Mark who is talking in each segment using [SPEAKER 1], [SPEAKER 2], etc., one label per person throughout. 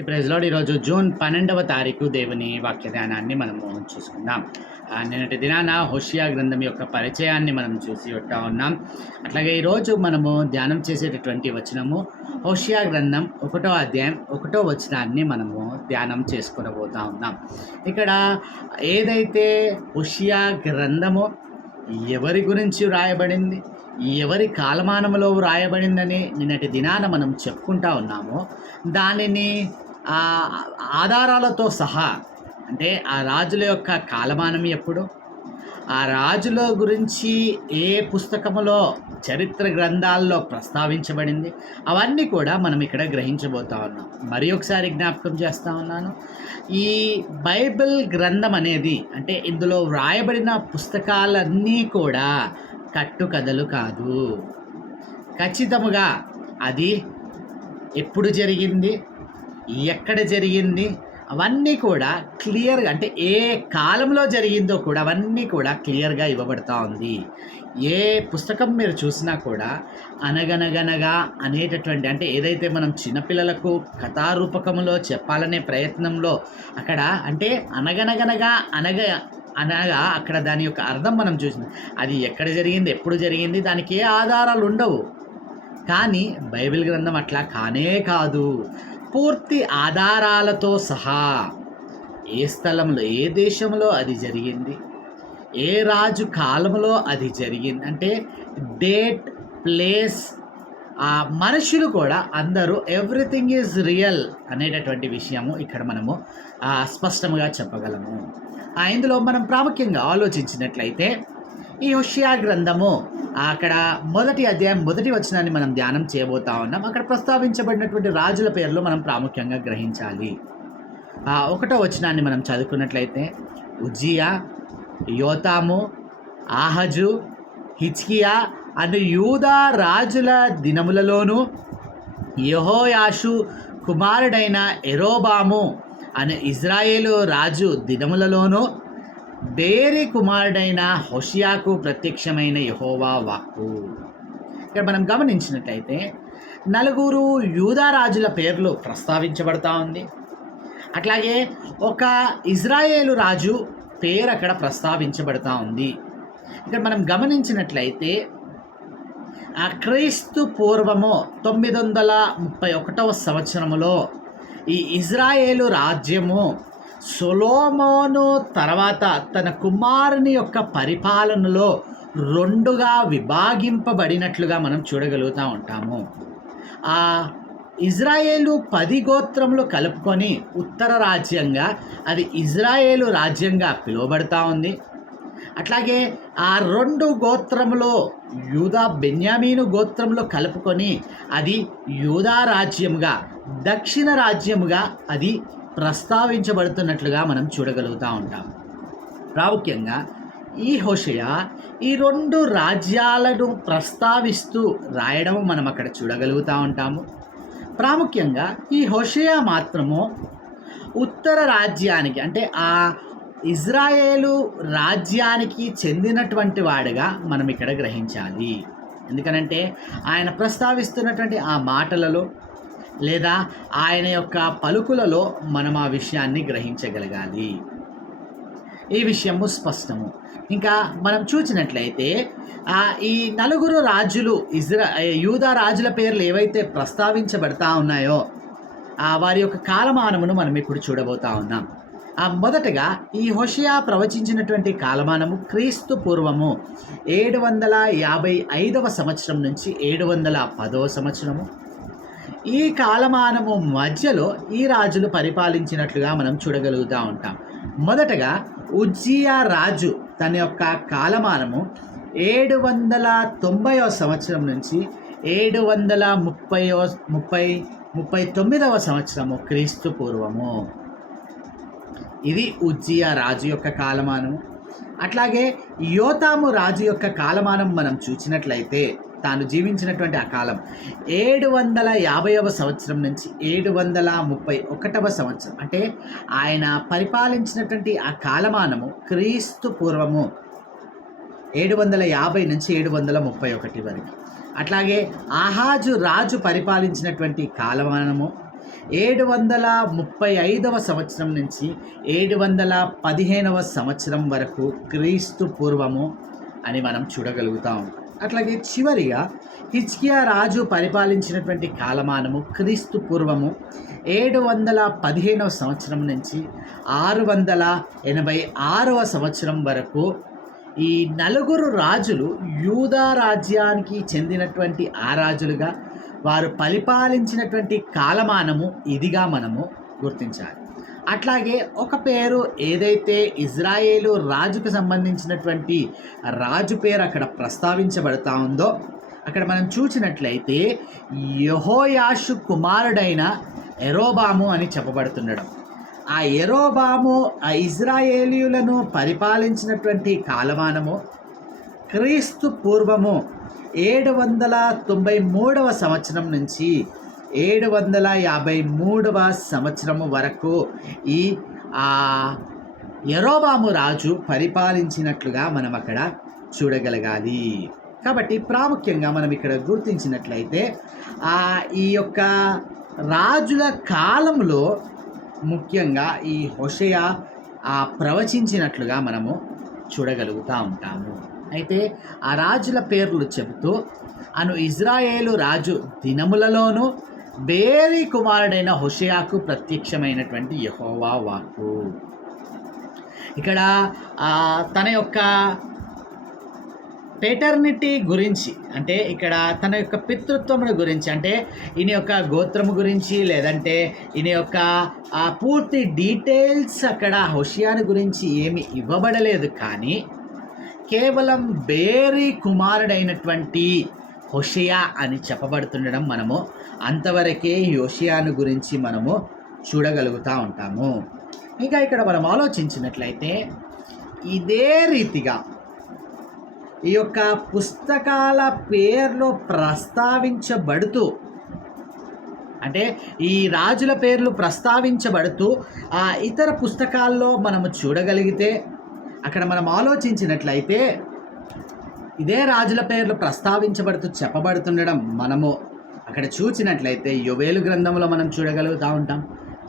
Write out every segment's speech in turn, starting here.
[SPEAKER 1] ఈ ప్రజలో ఈరోజు జూన్ పన్నెండవ తారీఖు దేవుని వాక్యధ్యానాన్ని మనం మనము చూసుకుందాం. నిన్నటి దినాన హోషియా గ్రంథం యొక్క పరిచయాన్ని మనం చూసి ఉంటా ఉన్నాం. అట్లాగే ఈరోజు మనము ధ్యానం చేసేటటువంటి వచనము హోషియా గ్రంథం ఒకటో అధ్యాయం ఒకటో వచనాన్ని మనము ధ్యానం చేసుకునబోతా ఉన్నాం. ఇక్కడ ఏదైతే హోషియా గ్రంథమో ఎవరి గురించి వ్రాయబడింది ఎవరి కాలమానంలో వ్రాయబడిందని నిన్నటి దినాన మనం చెప్పుకుంటా ఉన్నామో. దానిని ఆధారాలతో సహా అంటే ఆ రాజుల యొక్క కాలమానం ఎప్పుడు? ఆ రాజుల గురించి ఏ పుస్తకములో చరిత్ర గ్రంథాల్లో ప్రస్తావించబడింది? అవన్నీ కూడా మనం ఇక్కడ గ్రహించబోతా ఉన్నాం. మరి ఒకసారి జ్ఞాపకం చేస్తా ఉన్నాను. ఈ బైబిల్ గ్రంథం అనేది అంటే ఇందులో వ్రాయబడిన పుస్తకాలన్నీ కూడా కట్టుకథలు కాదు. ఖచ్చితముగా అది ఎప్పుడు జరిగింది? ఎక్కడ జరిగింది? అవన్నీ కూడా క్లియర్గా అంటే ఏ కాలంలో జరిగిందో కూడా అవన్నీ కూడా క్లియర్గా ఇవ్వబడతా ఉంది. ఏ పుస్తకం మీరు చూసినా కూడా అనగనగనగా అనేటటువంటి అంటే ఏదైతే మనం చిన్నపిల్లలకు కథారూపకంలో చెప్పాలనే ప్రయత్నంలో అక్కడ అంటే అనగనగనగా అనగ అనగా అక్కడ దాని యొక్క అర్థం మనం చూసింది. అది ఎక్కడ జరిగింది ఎప్పుడు జరిగింది దానికి ఏ ఆధారాలు ఉండవు. కానీ బైబిల్ గ్రంథం అట్లా కానే కాదు. పూర్తి ఆధారాలతో సహా ఏ స్థలంలో ఏ దేశంలో అది జరిగింది ఏ రాజు కాలంలో అది జరిగింది అంటే డేట్ ప్లేస్ ఆ మనుషులు కూడా అందరూ ఎవ్రీథింగ్ ఈజ్ రియల్ అనేటటువంటి విషయము ఇక్కడ మనము స్పష్టంగా చెప్పగలము. ఇందులో మనం ప్రాముఖ్యంగా ఆలోచించినట్లయితే ఈ హుషియా గ్రంథము అక్కడ మొదటి అధ్యాయం మొదటి వచనాన్ని మనం ధ్యానం చేయబోతా ఉన్నాం. అక్కడ ప్రస్తావించబడినటువంటి రాజుల పేర్లు మనం ప్రాముఖ్యంగా గ్రహించాలి. ఆ ఒకటో వచనాన్ని మనం చదువుకున్నట్లయితే ఉజ్జియా యోతాము ఆహజు హిచ్కియా అనే యూదా రాజుల దినములలోనూ యహోయాషు కుమారుడైన ఎరోబాము అనే ఇజ్రాయేలు రాజు దినములలోనూ బేరి కుమారుడైన హోషియాకు ప్రత్యక్షమైన యహోవా వాక్కు. ఇక్కడ మనం గమనించినట్లయితే నలుగురు యూదా రాజుల పేర్లు ప్రస్తావించబడతా ఉంది. అట్లాగే ఒక ఇజ్రాయేలు రాజు పేరు అక్కడ ప్రస్తావించబడతా ఉంది. ఇక్కడ మనం గమనించినట్లయితే ఆ క్రీస్తు పూర్వము తొమ్మిది వందల ముప్పై ఒకటవ సంవత్సరములో ఈ ఇజ్రాయేలు రాజ్యము సొలోమోను తర్వాత తన కుమారుని యొక్క పరిపాలనలో రెండుగా విభాగింపబడినట్లుగా మనం చూడగలుగుతూ ఉంటాము. ఆ ఇజ్రాయేలు పది గోత్రములు కలుపుకొని ఉత్తర రాజ్యంగా అది ఇజ్రాయేలు రాజ్యంగా పిలువబడతా ఉంది. అట్లాగే ఆ రెండు గోత్రములో యూదా బెన్యామీను గోత్రంలో కలుపుకొని అది యూదా రాజ్యంగా దక్షిణ రాజ్యముగా అది ప్రస్తావించబడుతున్నట్లుగా మనం చూడగలుగుతూ ఉంటాం. ప్రాముఖ్యంగా ఈ హోషయ ఈ రెండు రాజ్యాలను ప్రస్తావిస్తూ రాయడం మనం అక్కడ చూడగలుగుతూ ఉంటాము. ప్రాముఖ్యంగా ఈ హోషయ మాత్రము ఉత్తర రాజ్యానికి అంటే ఆ ఇజ్రాయేలు రాజ్యానికి చెందినటువంటి వాడుగా మనం ఇక్కడ గ్రహించాలి. ఎందుకనంటే ఆయన ప్రస్తావిస్తున్నటువంటి ఆ మాటలలో లేదా ఆయన యొక్క పలుకులలో మనం ఆ విషయాన్ని గ్రహించగలగాలి. ఈ విషయము స్పష్టము. ఇంకా మనం చూసినట్లయితే ఈ నలుగురు రాజులు ఇజ్రా యూదా రాజుల పేర్లు ఏవైతే ప్రస్తావించబడతా ఉన్నాయో ఆ వారి యొక్క కాలమానమును మనం ఇప్పుడు చూడబోతా ఉన్నాం. మొదటగా ఈ హోషియా ప్రవచించినటువంటి కాలమానము క్రీస్తు పూర్వము ఏడు వందల యాభై ఐదవ సంవత్సరం నుంచి ఏడు వందల పదవ సంవత్సరము ఈ కాలమానము మధ్యలో ఈ రాజులు పరిపాలించినట్లుగా మనం చూడగలుగుతూ ఉంటాం. మొదటగా ఉజ్జియా రాజు తన యొక్క కాలమానము ఏడు వందల తొంభైవ సంవత్సరం నుంచి ఏడు వందల ముప్పైవ ముప్పై ముప్పై తొమ్మిదవ సంవత్సరము క్రీస్తు పూర్వము. ఇది ఉజ్జియా రాజు యొక్క కాలమానము. అట్లాగే యోతాము రాజు యొక్క కాలమానం మనం చూసినట్లయితే తాను జీవించినటువంటి ఆ కాలం. ఏడు వందల యాభైవ సంవత్సరం నుంచి ఏడు వందల ముప్పై ఒకటవ సంవత్సరం. అంటే ఆయన పరిపాలించినటువంటి ఆ కాలమానము క్రీస్తు పూర్వము. ఏడు వందల యాభై నుంచి ఏడు వందల ముప్పై ఒకటి వరకు. అట్లాగే ఆహాజు రాజు పరిపాలించినటువంటి కాలమానము ఏడు వందల ముప్పై ఐదవ సంవత్సరం నుంచి ఏడు వందల పదిహేనవ సంవత్సరం వరకు క్రీస్తు పూర్వము అని మనం చూడగలుగుతాం. అట్లాగే చివరిగా హిచ్కియా రాజు పరిపాలించినటువంటి కాలమానము క్రీస్తు పూర్వము ఏడు వందల పదిహేనవ సంవత్సరం నుంచి ఆరు వందల ఎనభై ఆరవ సంవత్సరం వరకు ఈ నలుగురు రాజులు యూదా రాజ్యానికి చెందినటువంటి ఆ రాజులుగా వారు పరిపాలించినటువంటి కాలమానము ఇదిగా మనము గుర్తించాలి. అట్లాగే ఒక పేరు ఏదైతే ఇజ్రాయేలు రాజుకు సంబంధించినటువంటి రాజు పేరు అక్కడ ప్రస్తావించబడతా ఉందో అక్కడ మనం చూసినట్లయితే యహోయాషు కుమారుడైన ఎరోబాము అని చెప్పబడుతుండడం. ఆ ఎరోబాము ఆ ఇజ్రాయేలీయులను పరిపాలించినటువంటి కాలమానము క్రీస్తు పూర్వము ఏడు వందల తొంభై మూడవ సంవత్సరం నుంచి ఏడు వందల యాభై మూడవ సంవత్సరము వరకు ఈ ఆ ఎరోబాము రాజు పరిపాలించినట్లుగా మనం అక్కడ చూడగలగాలి. కాబట్టి ప్రాముఖ్యంగా మనం ఇక్కడ గుర్తించినట్లయితే ఈ యొక్క రాజుల కాలంలో ముఖ్యంగా ఈ హుషయ ప్రవచించినట్లుగా మనము చూడగలుగుతూ ఉంటాము. అయితే ఆ రాజుల పేర్లు చెబుతూ అను ఇజ్రాయేలు రాజు దినములలోనూ బేరీ కుమారుడైన హుషయాకు ప్రత్యక్షమైనటువంటి యహోవా వాక్కు. ఇక్కడ తన యొక్క పేటర్నిటీ గురించి అంటే ఇక్కడ తన యొక్క పితృత్వముల గురించి అంటే ఈయన యొక్క గోత్రము గురించి లేదంటే ఈయన యొక్క పూర్తి డీటెయిల్స్ అక్కడ హుషియాని గురించి ఏమి ఇవ్వబడలేదు కానీ కేవలం బేరీ కుమారుడైనటువంటి హోషియా అని చెప్పబడుతుండడం మనము అంతవరకే యోషియాను గురించి మనము చూడగలుగుతూ ఉంటాము. ఇంకా ఇక్కడ మనం ఆలోచించినట్లయితే ఇదే రీతిగా ఈ యొక్క పుస్తకాల పేర్లు ప్రస్తావించబడుతూ అంటే ఈ రాజుల పేర్లు ప్రస్తావించబడుతూ ఆ ఇతర పుస్తకాల్లో మనము చూడగలిగితే అక్కడ మనం ఆలోచించినట్లయితే ఇదే రాజుల పేర్లు ప్రస్తావించబడుతూ చెప్పబడుతుండడం మనము అక్కడ చూసినట్లయితే యువేలు గ్రంథంలో మనం చూడగలుగుతూ ఉంటాం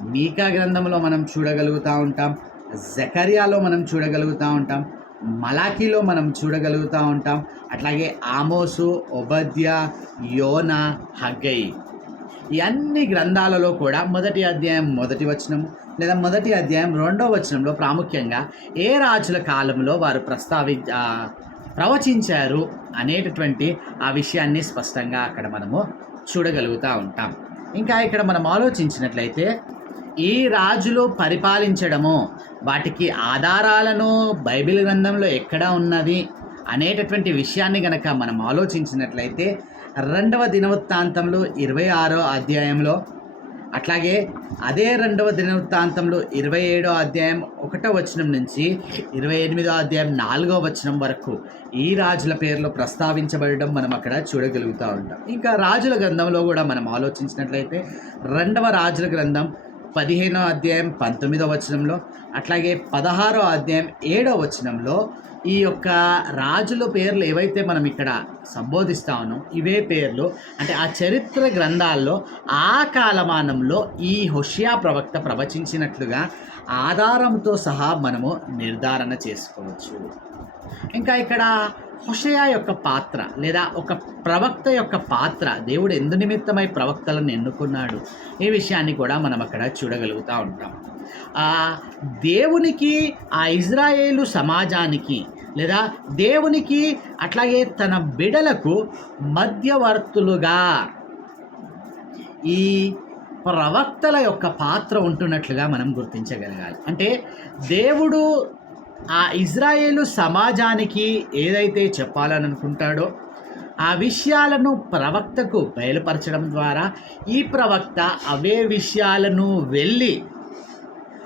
[SPEAKER 1] మీకా గ్రంథంలో మనం చూడగలుగుతూ ఉంటాం జకరియాలో మనం చూడగలుగుతూ ఉంటాం మలాఖీలో మనం చూడగలుగుతూ ఉంటాం అట్లాగే ఆమోసు ఒబద్య యోన హగ్గై ఈ అన్ని గ్రంథాలలో కూడా మొదటి అధ్యాయం మొదటి వచనం లేదా మొదటి అధ్యాయం రెండో వచనంలో ప్రాముఖ్యంగా ఏ రాజుల కాలంలో వారు ప్రస్తావి ప్రవచించారు అనేటటువంటి ఆ విషయాన్ని స్పష్టంగా అక్కడ మనము చూడగలుగుతూ ఉంటాం. ఇంకా ఇక్కడ మనం ఆలోచించినట్లయితే ఈ రాజులు పరిపాలించడము వాటికి ఆధారాలను బైబిల్ గ్రంథంలో ఎక్కడ ఉన్నది అనేటటువంటి విషయాన్ని గనక మనం ఆలోచించినట్లయితే రెండవ దినవృత్తాంతంలో ఇరవై ఆరో అధ్యాయంలో అట్లాగే అదే రెండవ దినవృత్తాంతంలో ఇరవై ఏడో అధ్యాయం ఒకటో వచనం నుంచి ఇరవై ఎనిమిదో అధ్యాయం నాలుగో వచనం వరకు ఈ రాజుల పేర్లు ప్రస్తావించబడడం మనం అక్కడ చూడగలుగుతూ ఉంటాం. ఇంకా రాజుల గ్రంథంలో కూడా మనం ఆలోచించినట్లయితే రెండవ రాజుల గ్రంథం పదిహేనో అధ్యాయం పంతొమ్మిదో వచనంలో అట్లాగే పదహారో అధ్యాయం ఏడో వచనంలో ఈ యొక్క రాజుల పేర్లు ఏవైతే మనం ఇక్కడ సంబోధిస్తా ఉన్నాం ఇవే పేర్లు. అంటే ఆ చరిత్ర గ్రంథాల్లో ఆ కాలమానంలో ఈ హుషియా ప్రవక్త ప్రవచించినట్లుగా ఆధారంతో సహా మనము నిర్ధారణ చేసుకోవచ్చు. ఇంకా ఇక్కడ హుషయా యొక్క పాత్ర లేదా ఒక ప్రవక్త యొక్క పాత్ర దేవుడు ఎందు నిమిత్తమై ప్రవక్తలను ఎన్నుకున్నాడు ఈ విషయాన్ని కూడా మనం అక్కడ చూడగలుగుతూ ఉంటాం. దేవునికి ఆ ఇజ్రాయేలు సమాజానికి లేదా దేవునికి అట్లాగే తన బిడలకు మధ్యవర్తులుగా. ఈ ప్రవక్తల యొక్క పాత్ర ఉంటున్నట్లుగా మనం గుర్తించగలగాలి. అంటే దేవుడు ఆ ఇజ్రాయేలు సమాజానికి ఏదైతే చెప్పాలని అనుకుంటాడో ఆ విషయాలను ప్రవక్తకు బయలుపరచడం ద్వారా ఈ ప్రవక్త అవే విషయాలను వెళ్ళి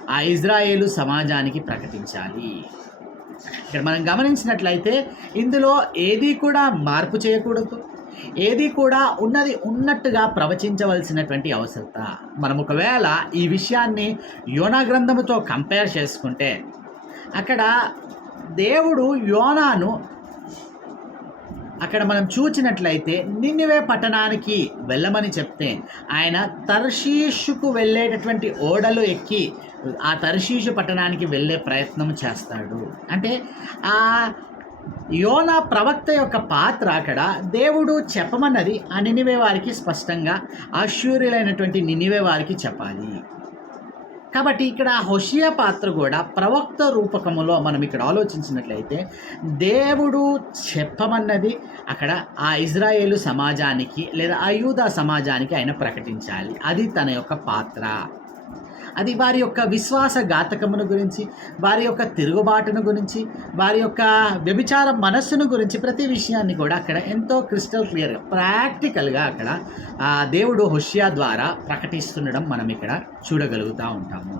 [SPEAKER 1] ఆ ఇజ్రాయేలు సమాజానికి ప్రకటించాలి. ఇక్కడ మనం గమనించినట్లయితే ఇందులో ఏది కూడా మార్పు చేయకూడదు. ఏది కూడా ఉన్నది ఉన్నట్టుగా ప్రవచించవలసినటువంటి అవసరత. మనం ఒకవేళ ఈ విషయాన్ని యోనా గ్రంథముతో కంపేర్ చేసుకుంటే అక్కడ దేవుడు యోనాను అక్కడ మనం చూచినట్లయితే నిన్నవే పట్టణానికి వెళ్ళమని చెప్తే ఆయన తర్షీషుకు వెళ్ళేటటువంటి ఓడలు ఎక్కి ఆ తర్షీషు పట్టణానికి వెళ్ళే ప్రయత్నం చేస్తాడు. అంటే ఆ యోన ప్రవక్త యొక్క పాత్ర అక్కడ దేవుడు చెప్పమన్నది ఆ నినివే వారికి స్పష్టంగా అశూర్యులైనటువంటి నినివే వారికి చెప్పాలి. కాబట్టి ఇక్కడ హోషియా పాత్ర కూడా ప్రవక్త రూపకములో మనం ఇక్కడ ఆలోచించినట్లయితే దేవుడు చెప్పమన్నది అక్కడ ఆ ఇజ్రాయేలు సమాజానికి లేదా అయూదా సమాజానికి ఆయన ప్రకటించాలి. అది తన యొక్క పాత్ర. అది వారి యొక్క విశ్వాస ఘాతకమును గురించి వారి యొక్క తిరుగుబాటును గురించి వారి యొక్క వ్యభిచార మనస్సును గురించి ప్రతి విషయాన్ని కూడా అక్కడ ఎంతో క్రిస్టల్ క్లియర్గా ప్రాక్టికల్గా అక్కడ దేవుడు హుషియా ద్వారా ప్రకటిస్తుండడం మనం ఇక్కడ చూడగలుగుతూ ఉంటాము.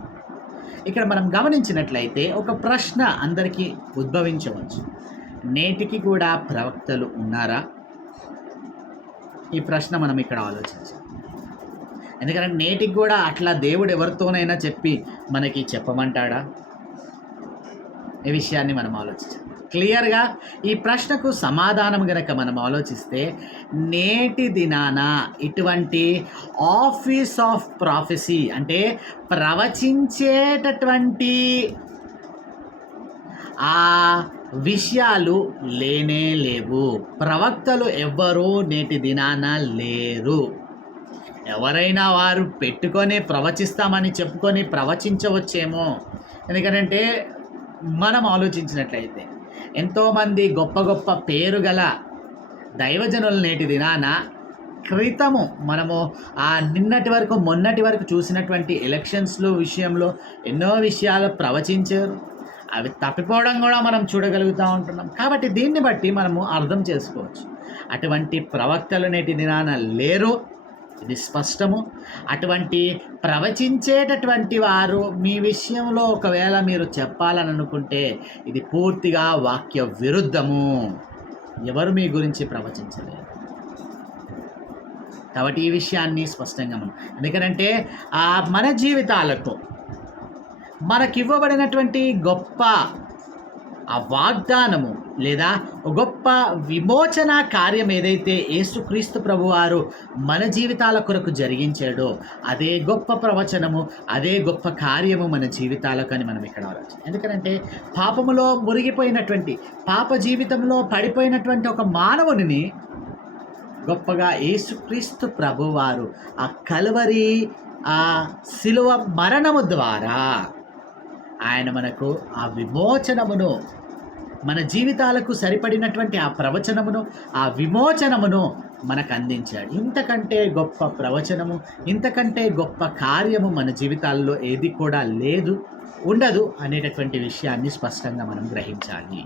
[SPEAKER 1] ఇక్కడ మనం గమనించినట్లయితే ఒక ప్రశ్న అందరికీ ఉద్భవించవచ్చు. నేటికి కూడా ప్రవక్తలు ఉన్నారా? ఈ ప్రశ్న మనం ఇక్కడ ఆలోచించాలి ఎందుకంటే నేటికి కూడా అట్లా దేవుడు ఎవరితోనైనా చెప్పి మనకి చెప్పమంటాడా? ఈ విషయాన్ని మనం ఆలోచించాలి. క్లియర్గా ఈ ప్రశ్నకు సమాధానం గనక మనం ఆలోచిస్తే నేటి దినాన ఇటువంటి ఆఫీస్ ఆఫ్ ప్రాఫెసీ అంటే ప్రవచించేటటువంటి ఆ విషయాలు లేనే లేవు. ప్రవక్తలు ఎవ్వరూ నేటి దినాన లేరు. ఎవరైనా వారు పెట్టుకొని ప్రవచిస్తామని చెప్పుకొని ప్రవచించవచ్చేమో. ఎందుకంటే మనం ఆలోచించినట్లయితే ఎంతోమంది గొప్ప గొప్ప పేరు గల దైవజనుల నేటి దినాన క్రితము మనము ఆ నిన్నటి వరకు మొన్నటి వరకు చూసినటువంటి ఎలక్షన్స్లో విషయంలో ఎన్నో విషయాలు ప్రవచించారు. అవి తప్పిపోవడం కూడా మనం చూడగలుగుతూ ఉంటున్నాం. కాబట్టి దీన్ని బట్టి మనము అర్థం చేసుకోవచ్చు. అటువంటి ప్రవక్తలు నేటి దినాన లేరు. ఇది స్పష్టము. అటువంటి ప్రవచించేటటువంటి వారు మీ విషయంలో ఒకవేళ మీరు చెప్పాలని అనుకుంటే ఇది పూర్తిగా వాక్య విరుద్ధము. ఎవరు మీ గురించి ప్రవచించలేరు కాబట్టి ఈ విషయాన్ని స్పష్టంగా మనం ఎందుకంటే ఆ మన జీవితాలకు మనకివ్వబడినటువంటి గొప్ప ఆ వాగ్దానము లేదా గొప్ప విమోచన కార్యం ఏదైతే యేసుక్రీస్తు ప్రభువారు మన జీవితాల కొరకు జరిగించాడో అదే గొప్ప ప్రవచనము అదే గొప్ప కార్యము మన జీవితాలకు అని మనం ఇక్కడ ఆలోచన ఎందుకంటే పాపములో మురిగిపోయినటువంటి పాప జీవితంలో పడిపోయినటువంటి ఒక మానవుని గొప్పగా యేసుక్రీస్తు ప్రభువారు ఆ కలవరి ఆ శిలువ మరణము ద్వారా ఆయన మనకు ఆ విమోచనమును మన జీవితాలకు సరిపడినటువంటి ఆ ప్రవచనమును ఆ విమోచనమును మనకు అందించాడు ఇంతకంటే గొప్ప ప్రవచనము ఇంతకంటే గొప్ప కార్యము మన జీవితాల్లో ఏది కూడా లేదు ఉండదు అనేటటువంటి విషయాన్ని స్పష్టంగా మనం గ్రహించాలి.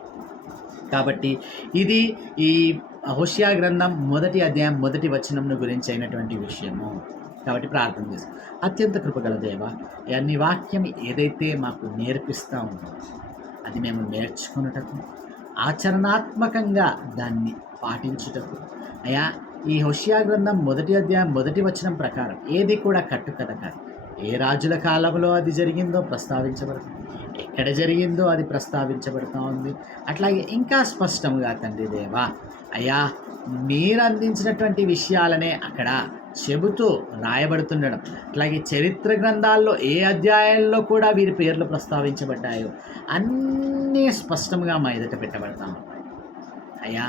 [SPEAKER 1] కాబట్టి ఇది ఈ హుషియా గ్రంథం మొదటి అధ్యాయం మొదటి వచనంను గురించి అయినటువంటి విషయము. కాబట్టి ప్రార్థన చేస్తాం. అత్యంత కృపగల దేవ అన్ని వాక్యం ఏదైతే మాకు నేర్పిస్తూ ఉందో అది మేము నేర్చుకున్నటకు ఆచరణాత్మకంగా దాన్ని పాటించుటకు. అయా ఈ హుషియా గ్రంథం మొదటి అధ్యాయం మొదటి వచనం ప్రకారం ఏది కూడా కట్టుకథ కాదు. ఏ రాజుల కాలంలో అది జరిగిందో ప్రస్తావించబడుతుంది. ఎక్కడ జరిగిందో అది ప్రస్తావించబడుతూ ఉంది. అట్లాగే ఇంకా స్పష్టంగా తండ్రి దేవా అయ్యా మీరు అందించినటువంటి విషయాలనే అక్కడ చెబుతూ రాయబడుతుండడం. అట్లాగే చరిత్ర గ్రంథాల్లో ఏ అధ్యాయాల్లో కూడా వీరి పేర్లు ప్రస్తావించబడ్డాయో అన్నీ స్పష్టంగా మా ఎదుట పెట్టబడతాము అయ్యా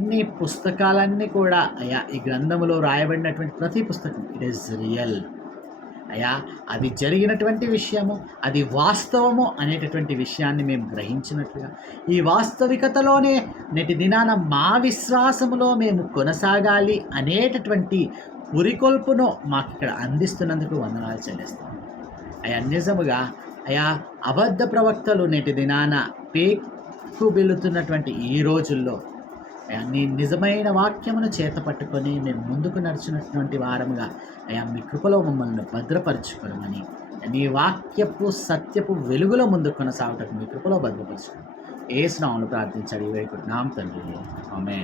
[SPEAKER 1] నీ పుస్తకాలన్నీ కూడా అయ్యా ఈ గ్రంథములో రాయబడినటువంటి ప్రతి పుస్తకం ఇట్ ఈస్ రియల్ అయ్యా అది జరిగినటువంటి విషయము అది వాస్తవము అనేటటువంటి విషయాన్ని మేము గ్రహించినట్లుగా ఈ వాస్తవికతలోనే నేటి దినాన మా విశ్వాసములో మేము కొనసాగాలి అనేటటువంటి పురికొల్పును మాకు ఇక్కడ అందిస్తున్నందుకు వందనాలు చెల్లిస్తాం. అయా నిజముగా అయా అబద్ధ ప్రవక్తలు నేటి దినాన పేక్కు వెళుతున్నటువంటి ఈ రోజుల్లో అయా నీ నిజమైన వాక్యమును చేత పట్టుకొని మేము ముందుకు నడిచినటువంటి వారముగా అయా మీ కృపలో మమ్మల్ని భద్రపరచుకోవడమని నీ వాక్యపు సత్యపు వెలుగులో ముందుకు కొనసాగటకు మీ కృపలో భద్రపరచుకోండి ఏ స్నాములు ప్రార్థించాడు ఈ నామ తండ్రి. ఆమె